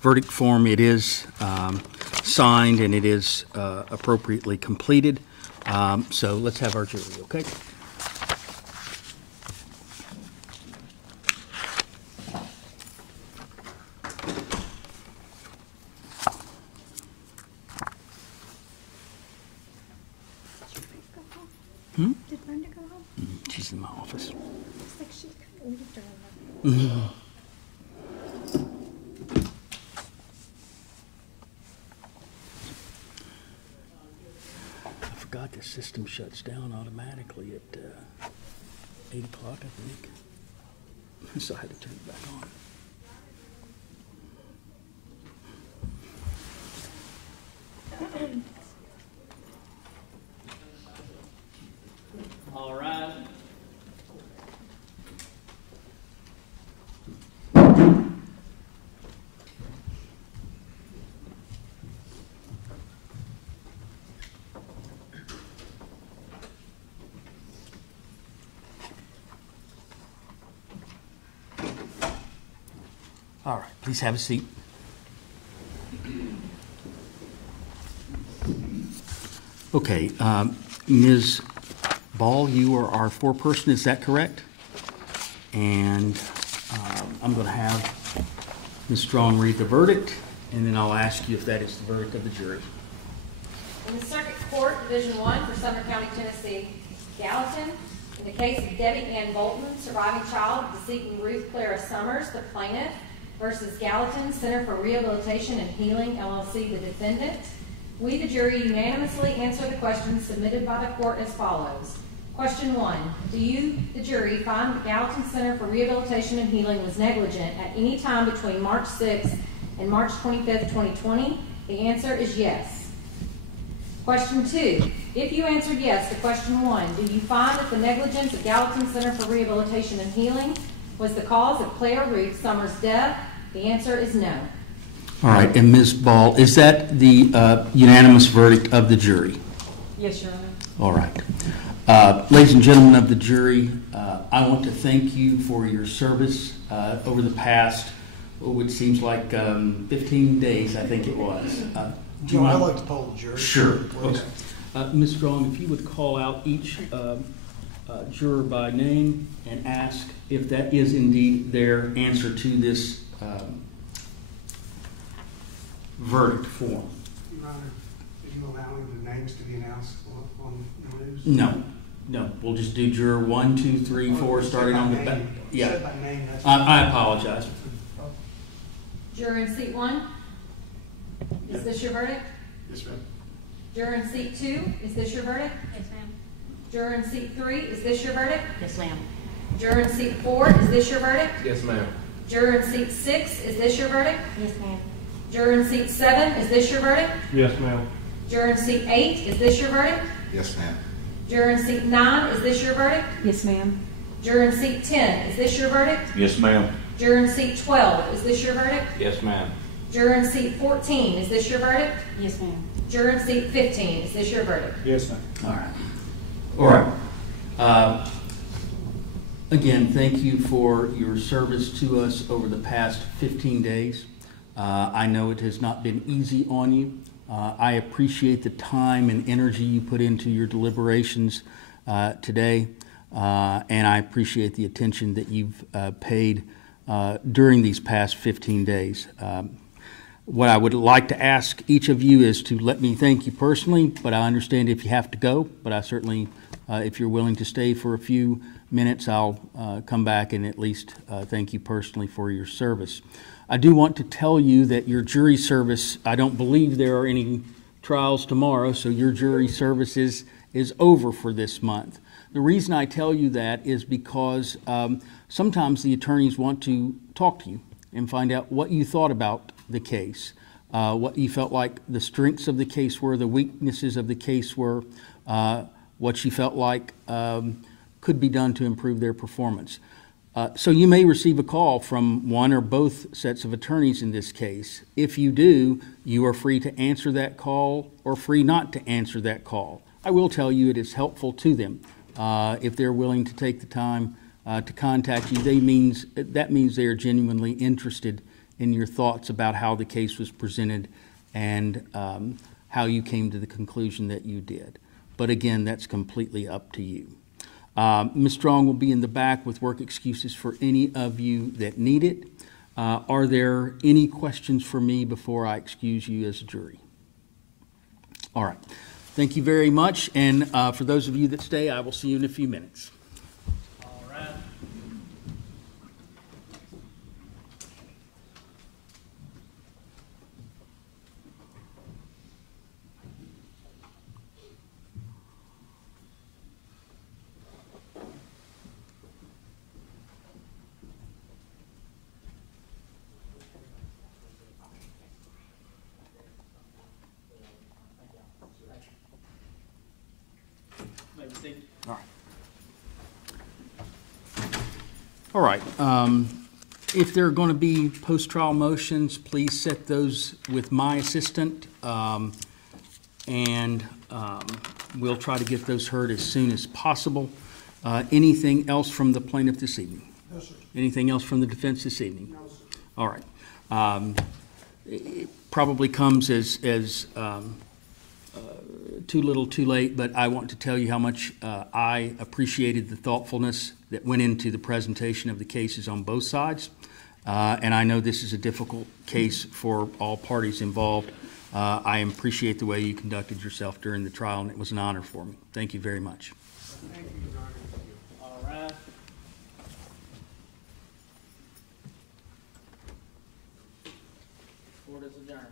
verdict form. It is signed and it is appropriately completed. So let's have our jury, okay? Did Brenda go home? She's in my office. Looks like she couldn't leave her alone. I forgot the system shuts down automatically at 8 o'clock, I think. So I had to turn it back on. All right. All right, please have a seat. Okay, Ms. Ball, you are our foreperson, is that correct? And I'm going to have Ms. Strong read the verdict, and then I'll ask you if that is the verdict of the jury. In the Circuit Court, Division 1 for Sumner County, Tennessee, Gallatin, in the case of Debbie Ann Bolton, surviving child of decedent Ruth Summers, the plaintiff, versus Gallatin Center for Rehabilitation and Healing, LLC, the defendant, we, the jury, unanimously answer the questions submitted by the court as follows. Question 1. Do you, the jury, find the Gallatin Center for Rehabilitation and Healing was negligent at any time between March 6th and March 25th, 2020? The answer is yes. Question 2. If you answered yes to question 1, do you find that the negligence of Gallatin Center for Rehabilitation and Healing was the cause of Claire Ruth Summers' death? The answer is no. All right, and Ms. Ball, is that the unanimous verdict of the jury? Yes, Your Honor. All right. Ladies and gentlemen of the jury, I want to thank you for your service over the past, which seems like 15 days, I think it was. Joe, I'd like to poll the jury. Sure. Okay. Ms. Strong, if you would call out each juror by name and ask if that is indeed their answer to this verdict form. Your Honor, are you allowing the names to be announced on the news? No. No. We'll just do juror 1, 2, 3, 4, starting on the back. Yeah. By name, I apologize. Juror in seat 1, is this your verdict? Yes, ma'am. Juror in seat 2, is this your verdict? Yes, ma'am. Juror in seat 3, is this your verdict? Yes, ma'am. Juror in seat 4, is this your verdict? Yes, ma'am. Juror in seat 6, is this your verdict? Yes, ma'am. Juror in seat 7, is this your verdict? Yes, ma'am. Juror in seat 8, is this your verdict? Yes, ma'am. Juror in seat 9, is this your verdict? Yes, ma'am. Juror in seat 10, is this your verdict? Yes, ma'am. Juror in seat 12, is this your verdict? Yes, ma'am. Juror in seat 14, is this your verdict? Yes, ma'am. Juror in seat 15, is this your verdict? Yes, ma'am. All right. All right. Again, thank you for your service to us over the past 15 days. I know it has not been easy on you. I appreciate the time and energy you put into your deliberations today, and I appreciate the attention that you've paid during these past 15 days. What I would like to ask each of you is to let me thank you personally, but I understand if you have to go, but I certainly, if you're willing to stay for a few minutes, I'll come back and at least thank you personally for your service. I do want to tell you that your jury service, I don't believe there are any trials tomorrow, so your jury service is over for this month. The reason I tell you that is because sometimes the attorneys want to talk to you and find out what you thought about the case, what you felt like the strengths of the case were, the weaknesses of the case were, what you felt like could be done to improve their performance. So you may receive a call from one or both sets of attorneys in this case. If you do, you are free to answer that call or free not to answer that call. I will tell you it is helpful to them. If they're willing to take the time to contact you, that means they are genuinely interested and your thoughts about how the case was presented and how you came to the conclusion that you did. But again, that's completely up to you. Ms. Strong will be in the back with work excuses for any of you that need it. Are there any questions for me before I excuse you as a jury? All right. Thank you very much. And for those of you that stay, I will see you in a few minutes. All right. Maybe see. All right. If there are going to be post-trial motions, please set those with my assistant, and we'll try to get those heard as soon as possible. Anything else from the plaintiff this evening? No, sir. Anything else from the defense this evening? No, sir. All right. It probably comes as too little too late, but I want to tell you how much I appreciated the thoughtfulness that went into the presentation of the cases on both sides. And I know this is a difficult case for all parties involved. I appreciate the way you conducted yourself during the trial, and it was an honor for me. Thank you very much. Thank you, Your Honor. All right. Court is adjourned.